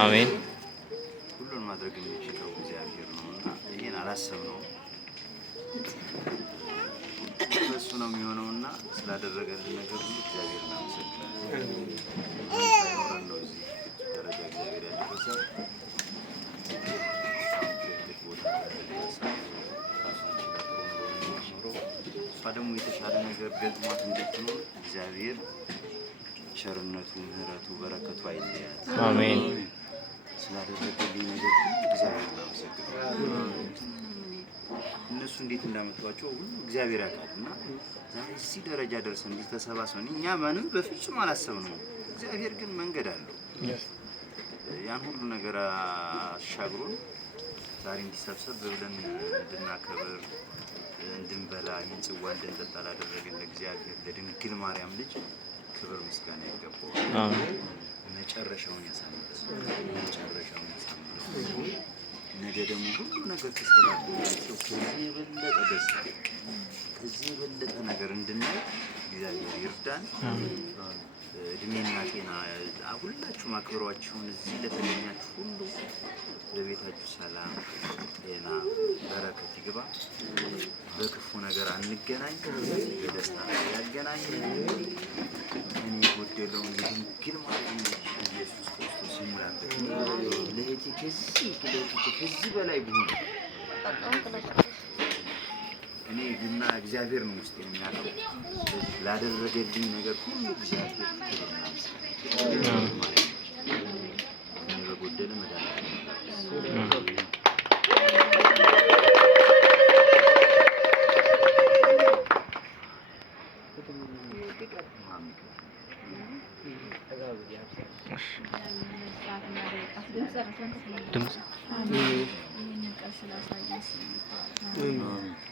አሜን። ሁሉን ማድረግ የሚችለው እግዚአብሔር ነውና ይሄን አላሰብነውም። እሱ ነው የሚሆነውና ስላደረገልን ነገር ሁሉ እግዚአብሔር እናመሰግናለን። ሳይኖረን ነው እዚህ ደረጃ እግዚአብሔር ያደረሰን። እሷ ደግሞ የተሻለ ነገር ገጥሟት እንድትኖር እግዚአብሔር ቸርነቱ፣ ምሕረቱ፣ በረከቱ አይለያት። አሜን። ስላደረገልኝ ነገር ሁሉ እግዚአብሔር እናመሰግናለን። እነሱ እንዴት እንዳመጧቸው ሁሉ እግዚአብሔር ያውቃል እና ዛሬ እዚህ ደረጃ ደርሰን እንዲህ ተሰባስበን እኛ ማንም በፍጹም አላሰብነውም። እግዚአብሔር ግን መንገድ አለው። ያን ሁሉ ነገር አሻግሮን ዛሬ እንዲሰብሰብ ብለን እንድናከብር እንድንበላ ይህን ጽዋ እንድንጠጣ ላደረገን ለእግዚአብሔር ለድንግል ማርያም ልጅ ክብር ምስጋና ይገባዋል። መጨረሻውን ያሳምረው። ነገ ደግሞ ሁሉ ነገር ተስተካክሎ ከዚህ የበለጠ ደስታ ከዚህ የበለጠ ነገር እንድናይ እግዚአብሔር ይርዳን። እድሜና ጤና ሁላችሁም አክብሯችሁን እዚህ ለተገኛችሁ ሁሉ ለቤታችሁ ሰላም፣ ጤና፣ በረከት ይግባ። በክፉ ነገር አንገናኝ፣ በደስታ ያገናኝ። እኔ የጎደለውን የድንግል ማርያም ኢየሱስ ክርስቶስ ይሙላበት። ለእህቴ ከዚህ በላይ ቢሆን እኔ ግና እግዚአብሔር ነው ውስጥ የሚያውቀው። ላደረገልኝ ነገር ሁሉ እግዚአብሔር እኔ በጎደለ መድኃኒዓለም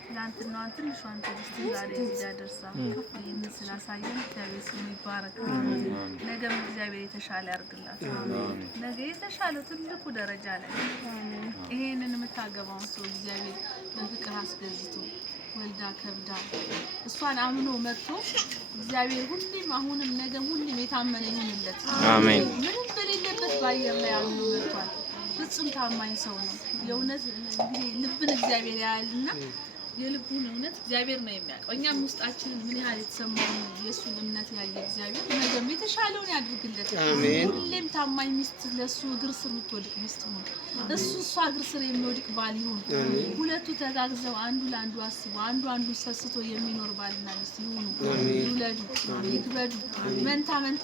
ትናንትናዋን ትንሿን ትዕግስት ዛሬ እዚህ ደርሳ ይህን ስላሳየን እግዚአብሔር ስሙ ይባረክ። ነገም እግዚአብሔር የተሻለ ያርግላት። ነገ የተሻለው ትልቁ ደረጃ ላይ ይሄንን የምታገባውን ሰው እግዚአብሔር በፍቅር አስገዝቶ ወልዳ ከብዳ እሷን አምኖ መጥቶ እግዚአብሔር ሁሌም አሁንም ነገም ሁሌም የታመነ ይሁንለት። አሜን። ምንም በሌለበት በአየር ላይ አምኖ መጥቷል። ፍጹም ታማኝ ሰው ነው። የእውነት እንግዲህ ልብን እግዚአብሔር ያያልና የልቡን እውነት እግዚአብሔር ነው የሚያውቀው። እኛም ውስጣችንን ምን ያህል የተሰማው የእሱን እምነት ያየ እግዚአብሔር ነገም የተሻለውን ያድርግለት። ሁሌም ታማኝ ሚስት ለእሱ እግር ስር የምትወድቅ ሚስት ሁን። እሷ እግር ስር የሚወድቅ ባል ይሁን። ሁለቱ ተጋግዘው አንዱ ለአንዱ አስበው አንዱ ሰስቶ የሚኖር ባልና ሚስት ይሁኑ። ይውለዱ፣ ይክበዱ፣ መንታውን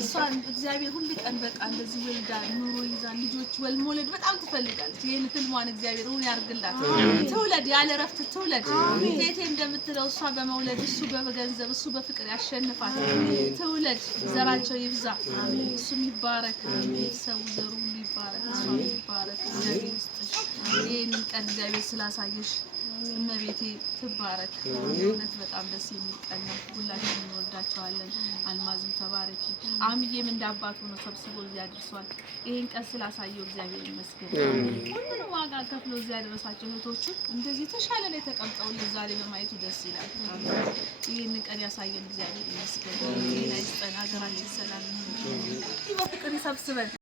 እሷ እግዚአብሔር ሁሉ ቀን በቃ እንደዚህ ወልዳ ኑሮ ይዛ ልጆች መውለድ በጣም ትፈልጋለች። ይሄን ህልሟን እግዚአብሔር ሁሉ ያርግላት። ትውለድ ያለ ረፍት ትውለድ። ቴቴ እንደምትለው እሷ በመውለድ እሱ በገንዘብ እሱ በፍቅር ያሸንፋል። ትውለድ፣ ዘራቸው ይብዛ፣ እሱም ይባረክ፣ ቤተሰቡ ዘሩ ሁሉ ይባረክ፣ እሷ ይባረክ። እግዚአብሔር ይስጥሽ። ይሄንን ቀን እግዚአብሔር ስላሳየሽ እመቤቴ ትባረክ። እውነት በጣም ደስ የሚል ቀን ነው። ሁላችንም እንወዳቸዋለን። አልማዝም ተባረኪ። አምዬም እንዳባቱ ነው ሰብስቦ እዚህ አድርሷል። ይሄን ቀን ስላሳየው እግዚአብሔር ይመስገን። ሁሉንም ዋጋ ከፍሎ እዚህ ያደረሳቸው እህቶቹን እንደዚህ ተሻለ ላይ ተቀምጠው ዛሬ በማየቱ ደስ ይላል። ይሄን ቀን ያሳየን እግዚአብሔር ይመስገን። ጤና ይስጠን። ሀገራችን ሰላም ይሁን። በፍቅር ይሰብስበን።